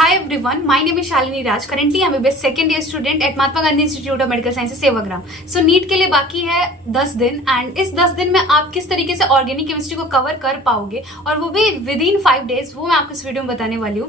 Hi everyone, my name is Shalini Raj. Currently I'm a second year student at Mahatma Gandhi Institute of Medical Sciences Sevagram. So NEET के लिए बाकी है 10 दिन and इस 10 दिन में आप किस तरीके से ऑर्गेनिक केमिस्ट्री को कवर कर पाओगे और वो भी विद इन 5 डेज, वो मैं आपको इस वीडियो में बताने वाली हूँ.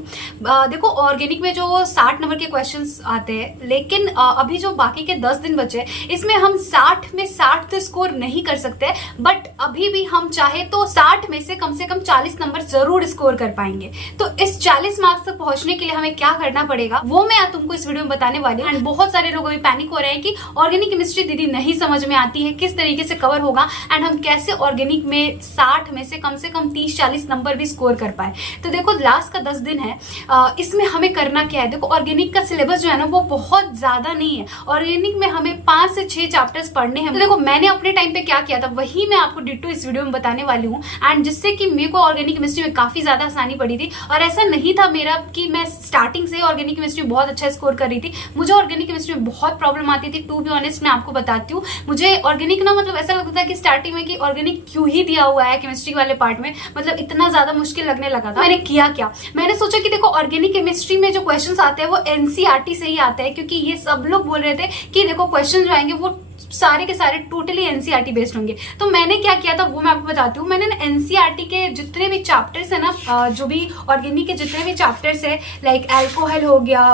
देखो ऑर्गेनिक में जो 60 नंबर के क्वेश्चंस आते हैं, लेकिन अभी जो बाकी के 10 दिन बचे इसमें हम 60 में 60 तो स्कोर नहीं कर सकते, बट अभी भी हम चाहे तो 60 में से कम 40 नंबर जरूर स्कोर कर पाएंगे. तो इस 40 मार्क्स तक पहुंचने के लिए हमें क्या करना पड़ेगा वो मैं तुमको इस वीडियो में बताने वाली हूँ. एंड बहुत सारे लोग अभी पैनिक हो रहे हैं कि ऑर्गेनिक केमिस्ट्री दीदी नहीं समझ में आती है, किस तरीके से कवर होगा एंड हम कैसे ऑर्गेनिक में 60 में से कम 30-40 नंबर भी स्कोर कर पाए. तो देखो लास्ट का 10 दिन है, इसमें हमें करना क्या है. देखो ऑर्गेनिक का सिलेबस जो है ना वो बहुत ज्यादा नहीं है. ऑर्गेनिक में हमें 5 से 6 चैप्टर्स पढ़ने हैं. तो देखो मैंने अपने टाइम पे क्या किया था वही मैं आपको डिट्टो इस वीडियो में बताने वाली हूँ, एंड जिससे कि मेरे को ऑर्गेनिक केमिस्ट्री में काफी ज्यादा आसानी पड़ी थी. और ऐसा नहीं था मेरा कि मैं स्टार्टिंग से ऑर्गेनिक केमिस्ट्री बहुत अच्छा स्कोर कर रही थी. मुझे ऑर्गेनिक केमिस्ट्री में बहुत प्रॉब्लम आती थी. टू बी ऑनेस्ट मैं आपको बताती हूँ, मुझे ऑर्गेनिक ना मतलब ऐसा लगता था कि स्टार्टिंग में कि ऑर्गेनिक क्यों ही दिया हुआ है केमिस्ट्री वाले पार्ट में, मतलब इतना ज्यादा मुश्किल लगने लगा था. मैंने किया क्या, मैंने सोचा कि देखो ऑर्गेनिक केमिस्ट्री में जो क्वेश्चंस आते हैं वो एनसीईआरटी से ही आते हैं, क्योंकि ये सब लोग बोल रहे थे कि देखो क्वेश्चन जो आएंगे वो सारे के सारे टोटली एनसीईआरटी बेस्ड होंगे. तो मैंने क्या किया था वो मैं आपको बताती हूँ. मैंने ना एनसीईआरटी के जितने भी चैप्टर्स है ना, जो भी ऑर्गेनिक के जितने भी चैप्टर्स है, लाइक अल्कोहल हो गया,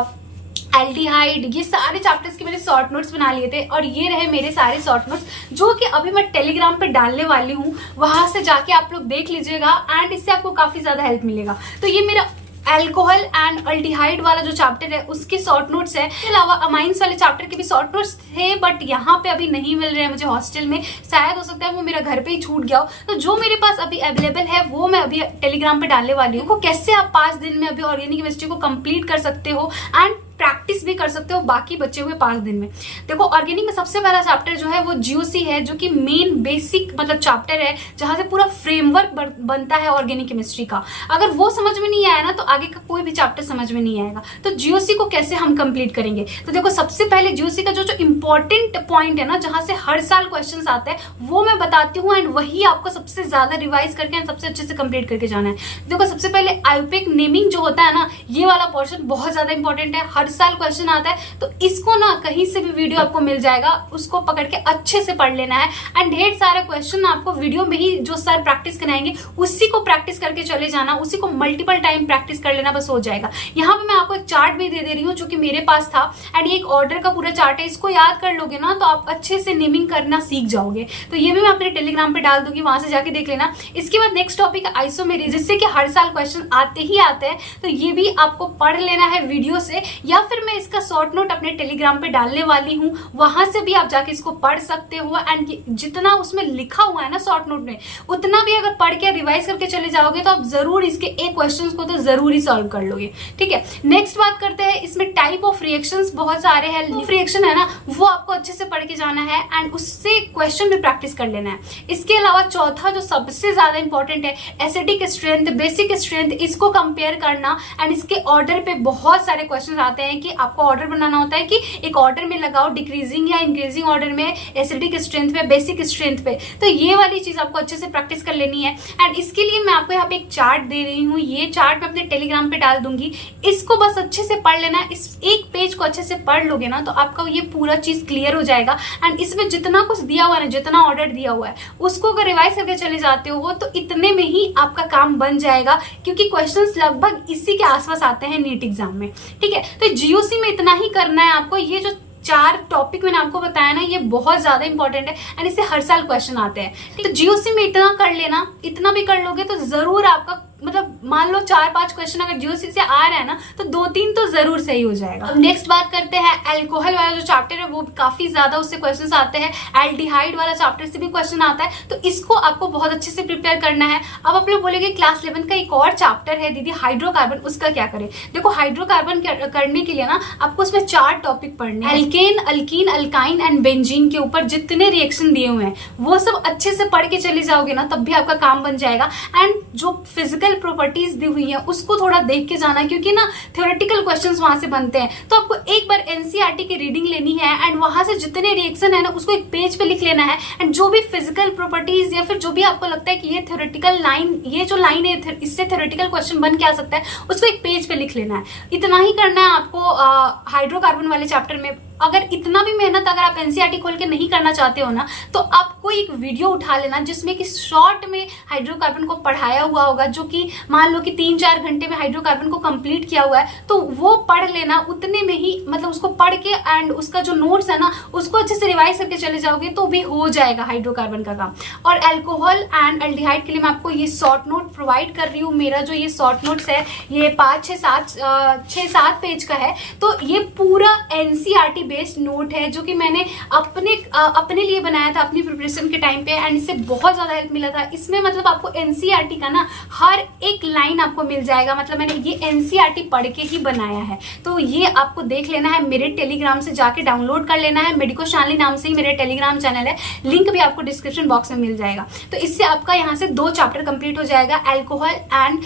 एल्डिहाइड, ये सारे चैप्टर्स के मेरे शॉर्ट नोट्स बना लिए थे. और ये रहे मेरे सारे शॉर्ट नोट्स जो कि अभी मैं टेलीग्राम पे डालने वाली हूँ. वहां से जाके आप लोग देख लीजिएगा एंड इससे आपको काफी ज्यादा हेल्प मिलेगा. तो ये मेरा अल्कोहल एंड अल्डिहाइड वाला जो चैप्टर है उसके शॉर्ट नोट्स है. इसके अलावा अमाइंस वाले चैप्टर के भी शॉर्ट नोट्स थे, बट यहाँ पे अभी नहीं मिल रहे हैं मुझे हॉस्टल में. शायद हो सकता है वो मेरा घर पे ही छूट गया हो. तो जो मेरे पास अभी अवेलेबल है वो मैं अभी टेलीग्राम पे डालने वाली हूँ. कैसे आप 5 दिन में अभी ऑर्गेनिक केमिस्ट्री को कंप्लीट कर सकते हो एंड प्रैक्टिस भी कर सकते हो बाकी बचे हुए 5 दिन में. देखो ऑर्गेनिक में सबसे पहला चैप्टर जो है वो जीओसी है, जो कि मेन बेसिक मतलब चैप्टर है जहां से पूरा फ्रेमवर्क बनता है ऑर्गेनिक केमिस्ट्री का. अगर वो समझ में नहीं आया ना तो आगे का कोई भी चैप्टर समझ में नहीं आएगा. तो जीओसी को कैसे हम कंप्लीट करेंगे, तो देखो सबसे पहले जीओसी का जो इंपॉर्टेंट पॉइंट है ना, जहां से हर साल क्वेश्चन आते हैं, वो मैं बताती हूँ एंड वही आपको सबसे ज्यादा रिवाइज करके सबसे अच्छे से कंप्लीट करके जाना है. देखो सबसे पहले आईयूपीएसी नेमिंग जो होता है ना, ये वाला पोर्शन बहुत ज्यादा इंपॉर्टेंट है. हर साल क्वेश्चन आता है, तो इसको ना कहीं से भी वीडियो आपको मिल जाएगा, उसको पकड़ के अच्छे से पढ़ लेना है. एंड ढेर सारे क्वेश्चन आपको वीडियो में ही जो सर प्रैक्टिस कराएंगे उसी को प्रैक्टिस करके चले जाना, उसी को मल्टीपल टाइम प्रैक्टिस कर लेना, बस हो जाएगा. यहाँ पे मैं आपको एक चार्ट भी दे रही हूँ जो कि मेरे पास था, एंड ये एक ऑर्डर का पूरा चार्ट है. इसको याद कर लोगे ना तो आप अच्छे से नेमिंग करना सीख जाओगे. तो ये भी मैं अपने टेलीग्राम पे डाल दूंगी, वहां से जाके देख लेना. इसके बाद नेक्स्ट टॉपिक है आइसोमेरी, जिससे कि हर साल क्वेश्चन आते ही आते हैं. तो ये भी आपको पढ़ लेना है वीडियो से, या फिर मैं इसका शॉर्ट नोट अपने टेलीग्राम पे डालने वाली हूँ, वहां से भी आप जाके इसको पढ़ सकते हो. एंड जितना उसमें लिखा हुआ है ना शॉर्ट नोट में, उतना भी अगर पढ़ के रिवाइज करके चले जाओगे तो आप जरूर इसके एक क्वेश्चंस को तो जरूर ही सॉल्व कर लोगे. ठीक है, नेक्स्ट बात करते हैं. इसमें टाइप ऑफ रिएक्शंस बहुत सारे हैं. रिएक्शन है ना वो आपको अच्छे से पढ़ के जाना है एंड उससे क्वेश्चन भी प्रैक्टिस कर लेना है. इसके अलावा चौथा जो सबसे ज्यादा इंपॉर्टेंट है, एसिडिक स्ट्रेंथ, बेसिक स्ट्रेंथ, इसको कंपेयर करना. एंड इसके ऑर्डर पे बहुत सारे क्वेश्चन आते हैं कि आपको ऑर्डर बनाना होता है कि एक ऑर्डर में लगाओ, डिक्रीजिंग या इंक्रीजिंग ऑर्डर में, एसिडिक स्ट्रेंथ पे, बेसिक स्ट्रेंथ पे. तो ये वाली चीज आपको अच्छे से प्रैक्टिस कर लेनी है. एंड इसके लिए मैं आपको यहाँ पे एक चार्ट दे रही हूँ, ये चार्ट मैं अपने टेलीग्राम पे डाल दूंगी. इसको बस अच्छे से पढ़ लेना. इस एक पेज को अच्छे से पढ़ लोगे ना तो आपका ये पूरा चीज क्लियर हो जाएगा. एंड इसमें जितना कुछ दिया हुआ है ना, जितना ऑर्डर दिया हुआ है, उसको अगर रिवाइज करके चले जाते हो तो इतने में ही आपका काम बन जाएगा, क्योंकि क्वेश्चंस लगभग इसी के आसपास आते हैं नीट एग्जाम में. ठीक है, तो जीओसी में इतना ही करना है आपको. ये जो 4 टॉपिक मैंने आपको बताया ना, ये बहुत ज्यादा इंपॉर्टेंट है एंड इससे हर साल क्वेश्चन आते हैं. तो जीओसी में इतना कर लेना, इतना भी कर लोगे तो जरूर आपका मतलब मान लो 4-5 क्वेश्चन अगर जीओसी से आ रहा है ना तो 2-3 तो जरूर सही हो जाएगा. अब नेक्स्ट बात करते हैं अल्कोहल वाला जो चैप्टर है, वो काफी ज्यादा उससे क्वेश्चंस आते हैं. एल्डिहाइड वाला चैप्टर से भी क्वेश्चन आता है, तो इसको आपको बहुत अच्छे से प्रिपेयर करना है. अब आप लोग बोलेंगे क्लास 11 का एक और चैप्टर है दीदी हाइड्रोकार्बन, उसका क्या करें. देखो हाइड्रोकार्बन करने के लिए ना आपको उसमें 4 टॉपिक पढ़ने हैं. Alkane, alkene, alkyne and benzene के ऊपर जितने रिएक्शन दिए हुए हैं वो सब अच्छे से पढ़ के चले जाओगे ना तब भी आपका काम बन जाएगा. एंड जो फिजिकल फिजिकल प्रॉपर्टीज दी हुई है उसको थोड़ा देख के जाना, क्योंकि ना थ्योरेटिकल क्वेश्चंस वहां से बनते हैं। तो आपको एक बार एनसीईआरटी की रीडिंग लेनी है एंड वहां से जितने रिएक्शन है ना उसको एक पेज पे लिख लेना है, एंड जो भी फिजिकल प्रॉपर्टीज या फिर जो भी आपको लगता है कि ये थ्योरेटिकल लाइन, ये जो लाइन है इससे थ्योरेटिकल क्वेश्चन बन के आ सकता है, उसको एक पेज पे लिख लेना है। इतना ही करना है आपको हाइड्रोकार्बन वाले चैप्टर में। अगर इतना भी मेहनत अगर आप एनसीईआरटी खोल के नहीं करना चाहते हो ना, तो आपको एक वीडियो उठा लेना जिसमें कि शॉर्ट में हाइड्रोकार्बन को पढ़ाया हुआ होगा, जो कि मान लो कि 3-4 घंटे में हाइड्रोकार्बन को कंप्लीट किया हुआ है, तो वो पढ़ लेना। उतने में ही मतलब उसको पढ़ के एंड उसका जो नोट्स है ना उसको अच्छे से रिवाइज करके चले जाओगे तो भी हो जाएगा हाइड्रोकार्बन का काम। और एल्कोहल एंड एल्डिहाइड के लिए मैं आपको ये शॉर्ट नोट प्रोवाइड कर रही हूँ। मेरा जो ये शॉर्ट नोट्स है ये 5-6-7 पेज का है। तो ये पूरा एनसीईआरटी बेस्ड नोट है जो कि मैंने अपने लिए बनाया था अपनी प्रिपरेशन के टाइम पे, एंड इससे बहुत ज्यादा हेल्प मिला था। इसमें मतलब आपको एनसीईआरटी का ना हर एक लाइन आपको मिल जाएगा। मतलब मैंने ये एनसीईआरटी पढ़ के ही बनाया है। तो ये आपको देख लेना है, मेरे टेलीग्राम से जाके डाउनलोड कर लेना है। मेडिको शालिनी नाम से ही मेरे टेलीग्राम चैनल है, लिंक भी आपको डिस्क्रिप्शन बॉक्स में मिल जाएगा। तो इससे आपका यहाँ से 2 चैप्टर कंप्लीट हो जाएगा, एल्कोहल एंड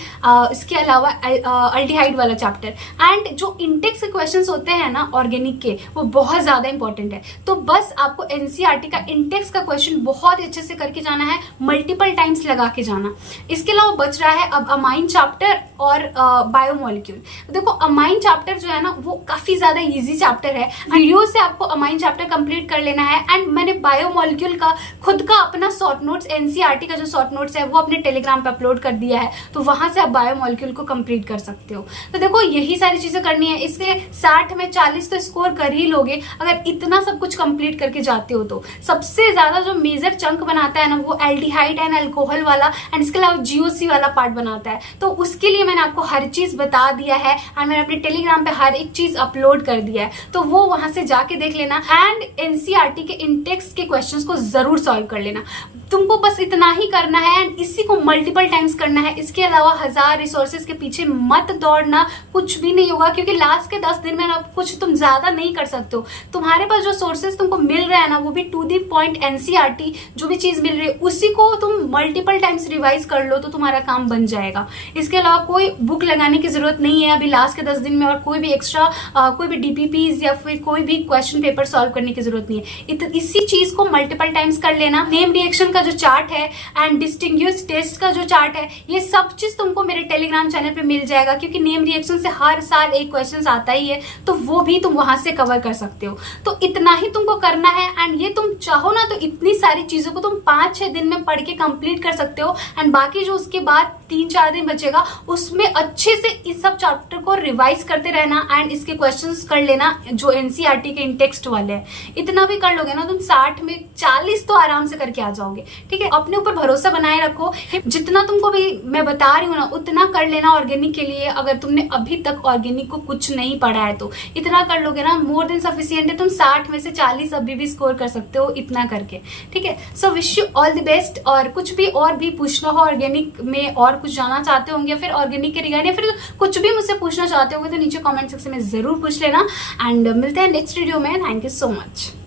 इसके अलावा अल्डिहाइड वाला चैप्टर। एंड जो इंटेक्स के क्वेश्चंस होते हैं ना ऑर्गेनिक के, वो बहुत ज्यादा इंपॉर्टेंट है। तो बस आपको एनसीईआरटी का इंटेक्स का क्वेश्चन बहुत ही अच्छे से करके जाना है, मल्टीपल टाइम्स लगा के जाना। इसके अलावा बच रहा है अब अमाइन चैप्टर और बायोमोलिक्यूल। देखो अमाइन चैप्टर जो है ना वो काफी ज्यादा इजी चैप्टर है। वीडियो से आपको अमाइन चैप्टर कंप्लीट कर लेना है। एंड मैंने बायोमोलिक्यूल का खुद का अपना शॉर्ट नोट्स, एनसीईआरटी का जो शॉर्ट नोट्स है वो अपने टेलीग्राम पे अपलोड कर दिया है, तो वहां से आप बायोमोलिक्यूल को कंप्लीट कर सकते हो। तो देखो यही सारी चीजें करनी है। इससे 60 में 40 तो स्कोर कर ही लोगे अगर इतना सब कुछ कंप्लीट करके जाते हो। तो सबसे ज्यादा जो मेजर चंक बनाता है ना वो एल्डिहाइड एंड अल्कोहल वाला एंड इसके अलावा जीओसी वाला पार्ट बनाता है। तो उसके लिए मैंने आपको हर चीज बता दिया है एंड मैंने अपने टेलीग्राम पे हर एक चीज अपलोड कर दिया है, तो वो वहां से जाके देख लेना। एंड एनसीईआरटी के इंटेक्स के क्वेश्चंस को जरूर सॉल्व कर लेना। तुमको बस इतना ही करना है एंड इसी को मल्टीपल टाइम्स करना है। इसके अलावा 1000 रिसोर्सेज के पीछे मत दौड़ना, कुछ भी नहीं होगा, क्योंकि लास्ट के 10 दिन में ना कुछ तुम ज्यादा नहीं कर सकते हो। तुम्हारे पास जो सोर्सेज तुमको मिल रहा है ना वो भी टू दी पॉइंट एनसीईआरटी जो भी चीज मिल रही है उसी को तुम मल्टीपल टाइम्स रिवाइज कर लो तो तुम्हारा काम बन जाएगा। इसके अलावा कोई बुक लगाने की जरूरत नहीं है अभी लास्ट के 10 दिन में, और कोई भी एक्स्ट्रा कोई भी डीपीपीज या फिर कोई भी क्वेश्चन पेपर सॉल्व करने की जरूरत नहीं है। इसी चीज को मल्टीपल टाइम्स कर लेना। नेम रिएक्शन का जो चार्ट है एंड डिस्टिंग्विश टेस्ट का जो चार्ट है, ये सब चीज तुमको मेरे टेलीग्राम चैनल पे मिल जाएगा, क्योंकि नेम रिएक्शन से हर साल एक क्वेश्चन आता ही है, तो वो भी तुम वहां से कवर कर सकते हो। तो इतना ही तुमको करना है एंड ये तुम चाहो ना तो इतनी सारी चीजों को तुम 5-6 दिन में पढ़ के कंप्लीट कर सकते हो। एंड बाकी जो उसके बाद 3-4 दिन बचेगा उसमें अच्छे से इस सब चैप्टर को रिवाइज करते रहना एंड इसके क्वेश्चंस कर लेना जो एनसीईआरटी के इंटेक्स्ट वाले हैं। इतना भी कर लोगे ना तुम 60 में 40 तो आराम से करके आ जाओगे। ठीक है, अपने ऊपर भरोसा बनाए रखो। जितना तुमको भी मैं बता रही हूँ ना उतना कर लेना ऑर्गेनिक के लिए। अगर तुमने अभी तक ऑर्गेनिक को कुछ नहीं पढ़ा है तो इतना कर लोगे ना, मोर देन सफिशिएंट है। तुम 60 में से 40 अभी भी स्कोर कर सकते हो इतना करके। ठीक है, so wish you all the best. और कुछ भी और भी पूछना हो ऑर्गेनिक में, और कुछ जानना चाहते होंगे फिर ऑर्गेनिक के रिगार्डिंग, या फिर कुछ भी मुझसे पूछना चाहते होंगे तो नीचे कमेंट सेक्शन में जरूर पूछ लेना। एंड मिलते हैं नेक्स्ट वीडियो में। Thank you so much.